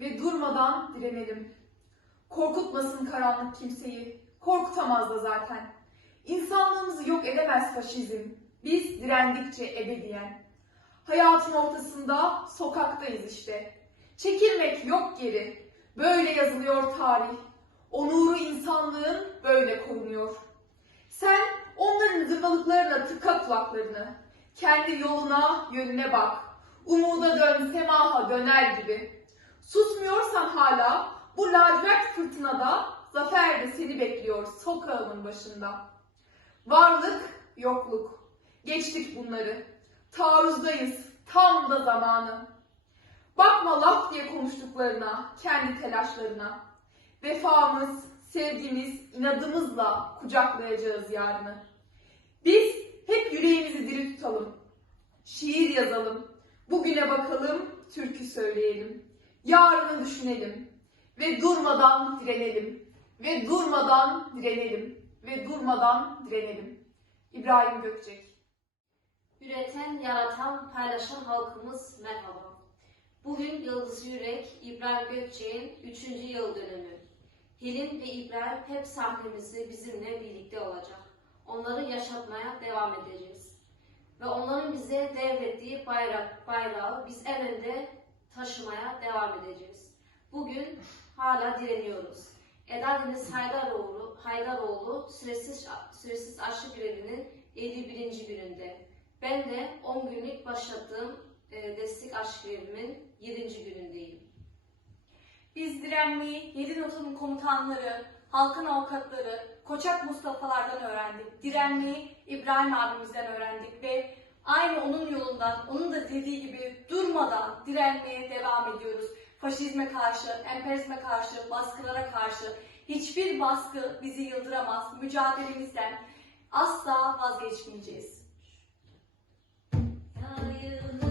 ve durmadan direnelim. Korkutmasın karanlık kimseyi, korkutamaz da zaten. İnsanlığımızı yok edemez faşizm, biz direndikçe ebediyen. Hayatın ortasında sokaktayız işte. Çekilmek yok geri, böyle yazılıyor tarih. Onuru insanlığın böyle korunuyor. Sen onların zırvalıklarına tıka kulaklarını. Kendi yoluna, yönüne bak. Umuda dön, semaha döner gibi. Susmuyorsan hala bu lacivert fırtınada zafer de seni bekliyor sokağımın başında. Varlık, yokluk. Geçtik bunları. Taarruzdayız. Tam da zamanı. Bakma laf diye konuştuklarına, kendi telaşlarına. Vefamız, sevgimiz, inadımızla kucaklayacağız yarını. Biz hep yüreğimizi diri tutalım. Şiir yazalım. Bugüne bakalım, türkü söyleyelim. Yarını düşünelim. Ve durmadan direnelim. Ve durmadan direnelim. Ve durmadan direnelim. İbrahim Gökçek Üreten, yaratan, paylaşan halkımız merhaba. Bugün Yıldız Yürek, İbrahim Gökçek'in 3. yıl dönümü. Hilin ve İbrahim hep sahnemizde bizimle birlikte olacak. Onları yaşatmaya devam edeceğiz. Ve onların bize devrettiği bayrak, bayrağı biz en taşımaya devam edeceğiz. Bugün hala direniyoruz. Eda Deniz Haydaroğlu, Haydaroğlu süresiz, süresiz aşçı grevinin 51. gününde. Ben de 10 günlük başlattığım e, destek aşk grevimin 7. günündeyim. Biz direnmeyi 7 notunun komutanları, halkın avukatları, Koçak Mustafa'lardan öğrendik. Direnmeyi İbrahim abimizden öğrendik ve aynı onun yolundan, onun da dediği gibi durmadan direnmeye devam ediyoruz. Faşizme karşı, emperyalizme karşı, baskılara karşı hiçbir baskı bizi yıldıramaz. Mücadelemizden asla vazgeçmeyeceğiz. Yayılıyordu